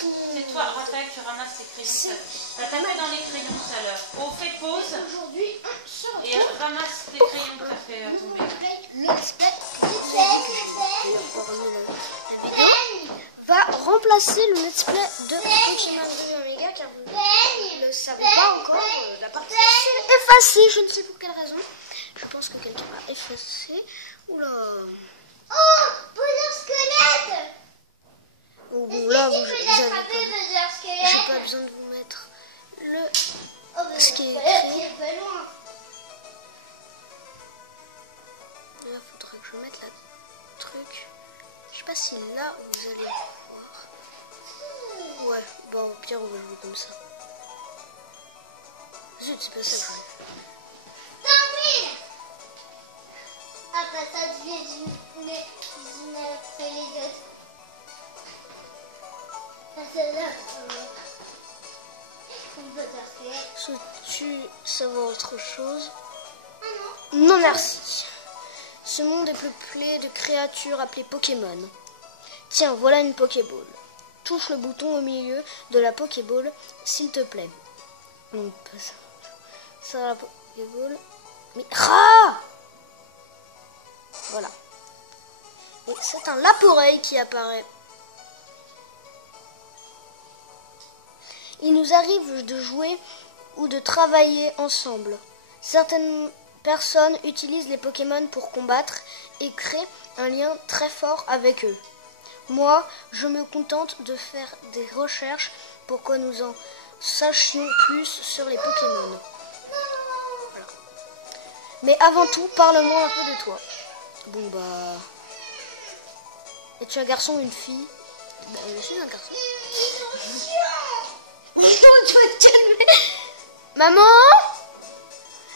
C'est toi, Raphaël, tu ramasses les crayons seuls. T'as tapé dans les crayons tout à l'heure. On fait pause et ramasse les crayons que t'as fait tomber. Va remplacer le let's play de Pokémon Bleu Omega car vous ne le savez pas encore. La partie est effacée, je ne sais pour quelle raison. Je pense que quelqu'un a effacé. Oula. Oh, Buzzer Squelette. Oh, bon, là, vous J'ai avez pas pas besoin de vous mettre le ce qui est écrit. pas loin. Là, faudrait que je mette la truc. Je sais pas si là vous allez voir. Ouais, bon, au pire, on va jouer comme ça. Zut, c'est pas ça que je voulais. Ah bah ça devient une après les autres. Ça c'est là. On peut faire. Souhaites-tu savoir autre chose? Non, merci. Ce monde est peuplé de créatures appelées Pokémon. Tiens, voilà une Pokéball. Touche le bouton au milieu de la Pokéball, s'il te plaît. Donc, ça la Pokéball. Mais voilà. Et c'est un Laporeille qui apparaît. Il nous arrive de jouer ou de travailler ensemble. Certaines personnes utilisent les Pokémon pour combattre et créent un lien très fort avec eux. Moi, je me contente de faire des recherches pour que nous en sachions plus sur les Pokémon. Voilà. Mais avant tout, parle-moi un peu de toi. Bon bah... Es-tu un garçon ou une fille? Bah, je suis un garçon. Tu vas te calmer. Maman,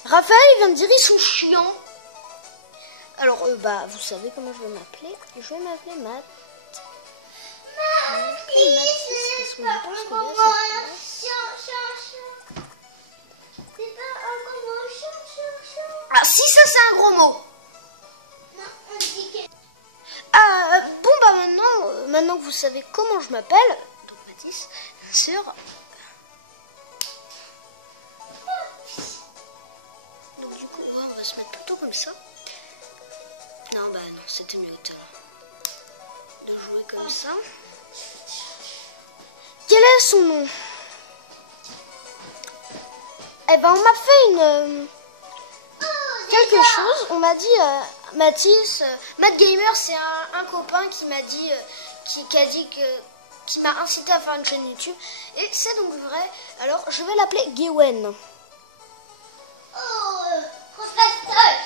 Raphaël il vient me dire ils sont chiants. Alors bah vous savez comment je vais m'appeler? Je vais m'appeler Matt. Mathis, parce que je pense que là C'est pas un gros mot, chien. Ah si, ça c'est un gros mot. Non, on dit que... Ah bon bah maintenant que vous savez comment je m'appelle, donc Mathis, bien sûr. Donc du coup on va se mettre plutôt comme ça. Non bah non, c'était mieux de jouer comme ça. Quel est son nom? Eh ben on m'a fait une... quelque chose, on m'a dit Mathis, Matt Gamer c'est un copain qui m'a dit qui m'a incité à faire une chaîne YouTube et c'est donc vrai. Alors je vais l'appeler Gwen. Oh, professeur.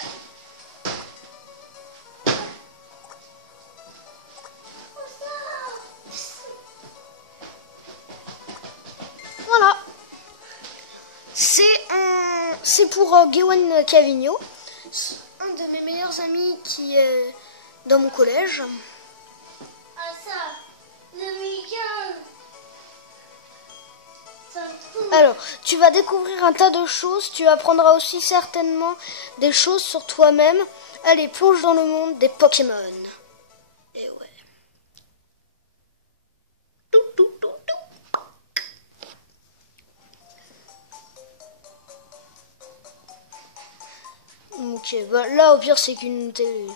Voilà. C'est pour Gwen Cavigno, un de mes meilleurs amis qui est dans mon collège. Ah ça, 2015. Alors, tu vas découvrir un tas de choses, tu apprendras aussi certainement des choses sur toi-même. Allez, plonge dans le monde des Pokémon. Et ouais. Tout, tout, tout, tout. Ok, bah là au pire c'est qu'une télé.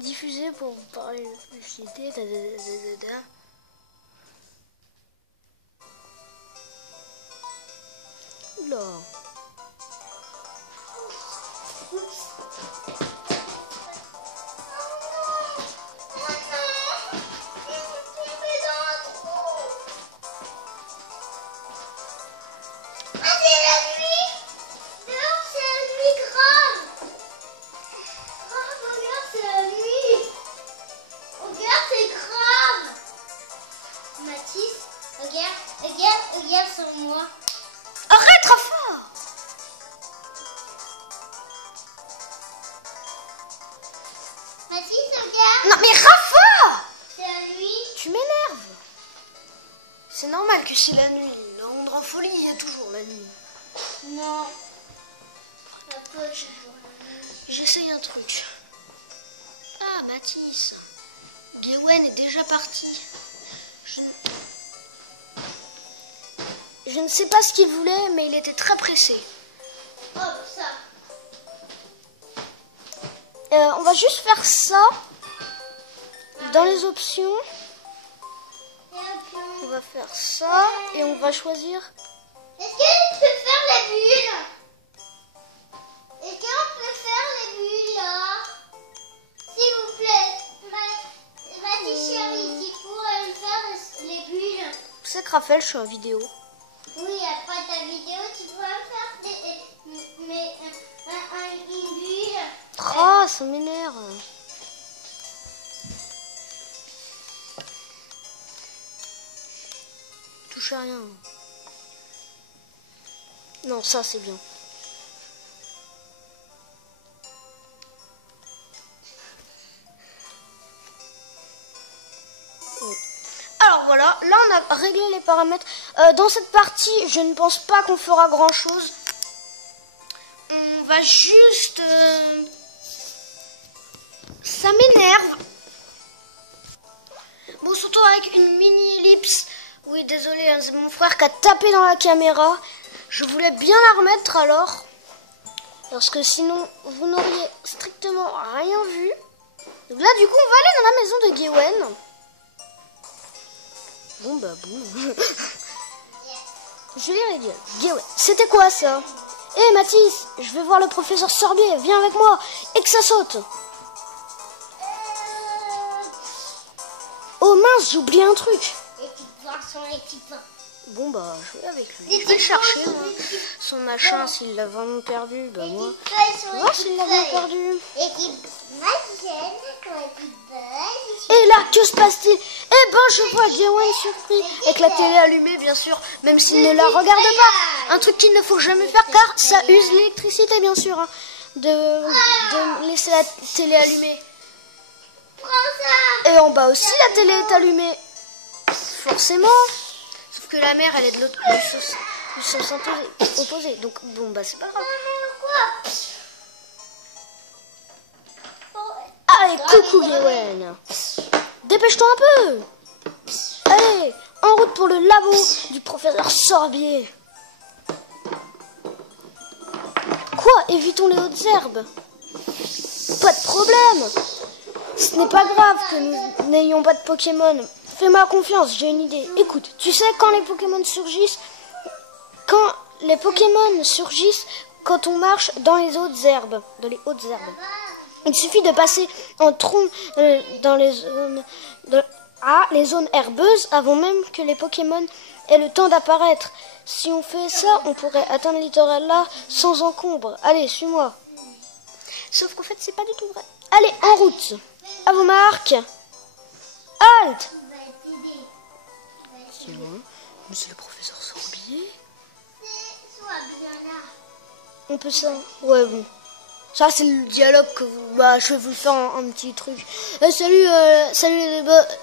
Diffusé pour vous parler de publicité. Oula. Regarde sur moi. Arrête, trop fort. Mathis, regarde. Non mais Rafa, C'est la nuit. tu m'énerves. C'est normal que c'est la nuit. On rend folie, il y a toujours la nuit. Non. J'essaye un truc. Ah, Mathis. Gawain est déjà parti. Je ne sais pas ce qu'il voulait, mais il était très pressé. Oh, ça. On va juste faire ça. Dans les options, on va faire ça et on va choisir. Est-ce que tu peux faire les bulles? Est-ce qu'on peut faire les bulles là? S'il vous plaît, ma petite chérie, tu pourrais me faire les bulles? Tu sais que Raphaël, je suis en vidéo. Oui, après ta vidéo, tu pourrais me faire une bulle. Ah, ça m'énerve. Touche à rien. Non, ça c'est bien. Oui. Alors voilà, là on a réglé les paramètres. Dans cette partie, je ne pense pas qu'on fera grand chose. On va juste... Ça m'énerve. Bon, surtout avec une mini ellipse. Oui, désolé, hein, c'est mon frère qui a tapé dans la caméra. Je voulais bien la remettre alors. Parce que sinon, vous n'auriez strictement rien vu. Donc là, du coup, on va aller dans la maison de Gawain. Bon, bah, bon. Je vais lire Gawain. C'était quoi ça? Hé, Mathis, je vais voir le professeur Sorbier. Viens avec moi. Et que ça saute. Oh mince, j'ai oublié un truc. Bon bah, je vais avec lui. Je vais le chercher, moi. Son machin, s'il l'a vraiment perdu, bah moi. Je vais voir s'il l'a vraiment perdu. Et là, que se passe-t-il? Eh ben, je vois Gawain surpris. Avec la télé allumée, bien sûr, même s'il ne la regarde pas. Un truc qu'il ne faut jamais faire, car ça use l'électricité, bien sûr. Hein, de laisser la télé allumée. Et en bas aussi, la télé est allumée. Forcément. Sauf que la mère, elle est de l'autre sens opposé. Donc, bon, bah, c'est pas grave. Allez, coucou, Gawain. Dépêche-toi un peu. Allez, en route pour le labo du professeur Sorbier. Quoi? Évitons les hautes herbes. Pas de problème. Ce n'est pas grave que nous n'ayons pas de Pokémon. Fais-moi confiance, j'ai une idée. Écoute, tu sais quand les Pokémon surgissent? Quand les Pokémon surgissent quand on marche dans les hautes herbes. Dans les hautes herbes. Il suffit de passer en trompe dans les zones herbeuses avant même que les Pokémon aient le temps d'apparaître. Si on fait ça, on pourrait atteindre le littoral là sans encombre. Allez, suis-moi. Sauf qu'en fait, c'est pas du tout vrai. Allez, en route. À vos marques. Halte. C'est moi. Monsieur le professeur Sorbier. On peut ça. Ouais, bon. Ça, c'est le dialogue que vous... Bah, je vais vous faire un petit truc. Salut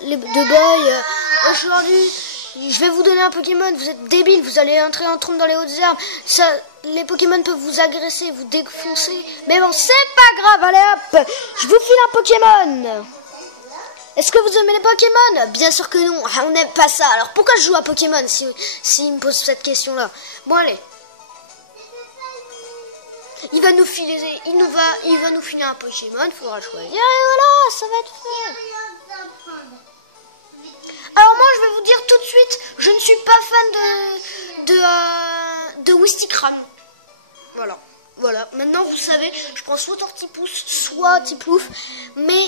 les deux boys. Aujourd'hui, je vais vous donner un Pokémon. Vous êtes débiles. Vous allez entrer en trompe dans les hautes herbes. Ça, les Pokémon peuvent vous agresser, vous défoncer. Mais bon, c'est pas grave. Allez, hop. Je vous file un Pokémon. Est-ce que vous aimez les Pokémon? Bien sûr que non. On n'aime pas ça. Alors, pourquoi je joue à Pokémon s'il me pose cette question-là? Bon, allez. Il va nous filer un Pokémon, il faudra choisir et voilà, ça va être fait. Alors moi je vais vous dire tout de suite, je ne suis pas fan de Wistikram. Voilà, maintenant vous savez, je prends soit Tortipousse, soit Tiplouf, mais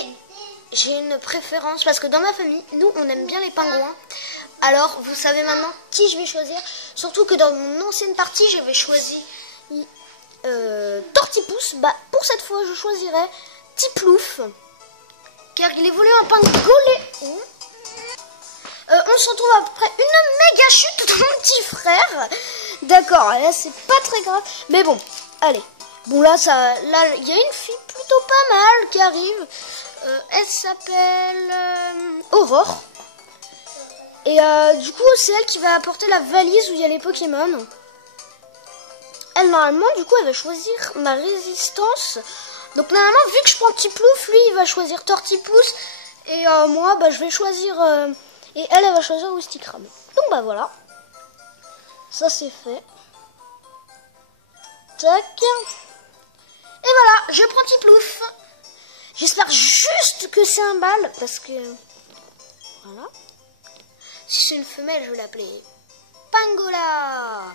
j'ai une préférence parce que dans ma famille, nous on aime bien les pingouins. Alors vous savez maintenant qui je vais choisir, surtout que dans mon ancienne partie j'avais choisi... Tortipousse, bah pour cette fois je choisirais Tiplouf car il évolue en pingouin. On se retrouve après une méga chute de mon petit frère. D'accord, là c'est pas très grave, mais bon, allez. Bon là il y a une fille plutôt pas mal qui arrive. Elle s'appelle Aurore. Et du coup c'est elle qui va apporter la valise où il y a les Pokémon. elle, normalement, du coup, elle va choisir ma résistance. Donc, normalement, vu que je prends Petit Plouf, lui, il va choisir Tortipousse. Et moi, bah, je vais choisir... et elle va choisir Wistikram. Donc, bah, voilà. Ça, c'est fait. Tac. Et voilà, je prends Petit Plouf. J'espère juste que c'est un mâle, parce que... Voilà. Si c'est une femelle, je vais l'appeler Pangola.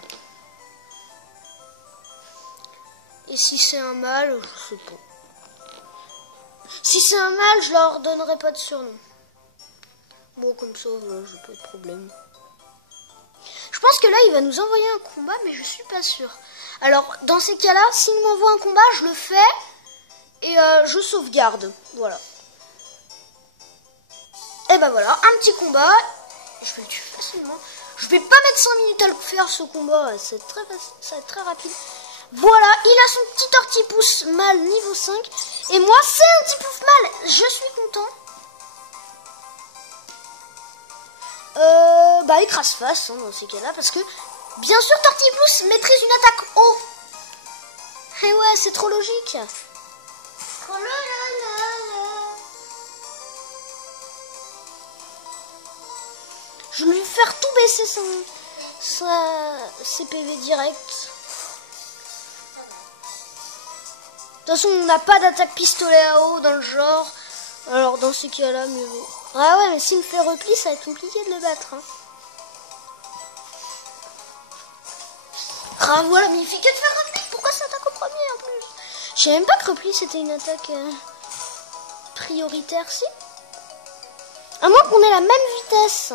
Et si c'est un mâle, je sais pas. Si c'est un mâle, je leur donnerai pas de surnom. Bon, comme ça, voilà, j'ai pas de problème. Je pense que là, il va nous envoyer un combat, mais je suis pas sûre. Alors, dans ces cas-là, s'il m'envoie un combat, je le fais et je sauvegarde. Voilà. Et ben voilà, un petit combat. Je vais le tuer facilement. Je vais pas mettre 5 minutes à le faire, ce combat. Ça va être très rapide. Voilà, il a son petit Tortipousse mâle niveau 5. Et moi, c'est un petit pouf mâle. Je suis content. Bah, écrase face hein, dans ces cas-là. Parce que, bien sûr, Tortipousse maîtrise une attaque haut. Et ouais, c'est trop logique. Je vais lui faire tout baisser ses PV direct. De toute façon, on n'a pas d'attaque pistolet à eau dans le genre. Alors, dans ces cas-là, mieux vaut. Ah ouais, mais s'il me fait repli, ça va être compliqué de le battre. Hein. Ah voilà, mais il fait que de faire repli. Pourquoi ça attaque au premier en plus? Je savais même pas que repli, c'était une attaque prioritaire, si. À moins qu'on ait la même vitesse.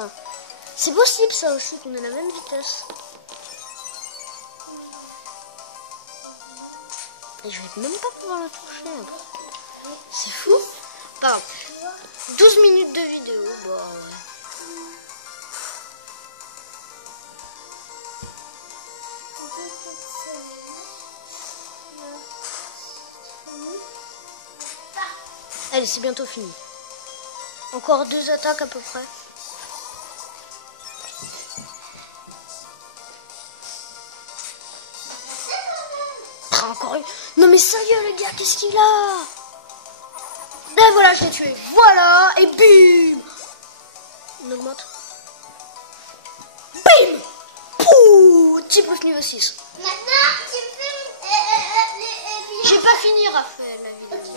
C'est possible ça aussi, qu'on ait la même vitesse. Et je vais même pas pouvoir le toucher. C'est fou. Pardon. 12 minutes de vidéo. Bah ouais. Allez, c'est bientôt fini. Encore 2 attaques à peu près. Encore une... Non mais sérieux les gars, qu'est-ce qu'il a? Ben voilà, je l'ai tué. Voilà, et bim. On augmente. Bim. Pouh, Petit Plouf niveau 6. Maintenant, tu fais J'ai pas fini, Raphaël, la vidéo.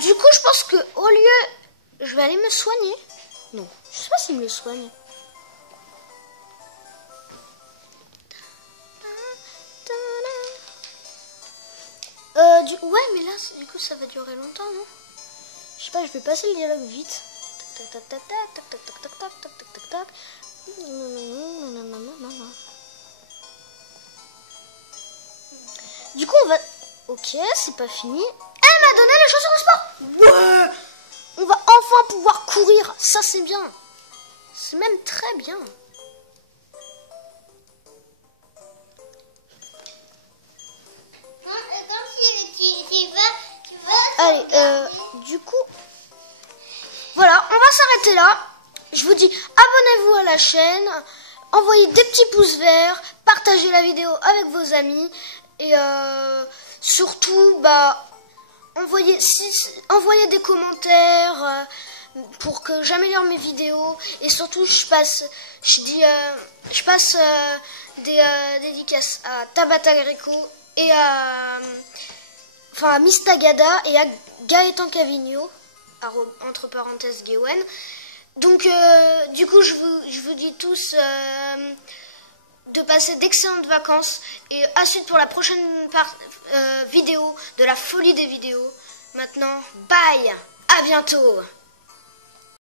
Du coup, je pense que au lieu... Je vais aller me soigner. Non, je sais pas s'il me le soigne. Ouais, mais là, du coup, ça va durer longtemps, non? Je sais pas, je vais passer le dialogue vite. Tac, tac, tac, tac, tac, tac, tac, tac, tac, tac, tac, tac, tac. Du coup, on va... Ok, c'est pas fini. Elle m'a donné les chaussures de sport. Ouais. On va enfin pouvoir courir. Ça, c'est bien. C'est même très bien. Allez, du coup, voilà, on va s'arrêter là. Je vous dis, abonnez-vous à la chaîne, envoyez des petits pouces verts, partagez la vidéo avec vos amis et surtout, bah, envoyez des commentaires pour que j'améliore mes vidéos et surtout, je passe des dédicaces à Tabata Greco et à Mistagada et à Gaëtan Cavigno, entre parenthèses Gewen. Donc, du coup, je vous dis tous de passer d'excellentes vacances. Et à suite pour la prochaine vidéo de la folie des vidéos. Maintenant, bye, à bientôt.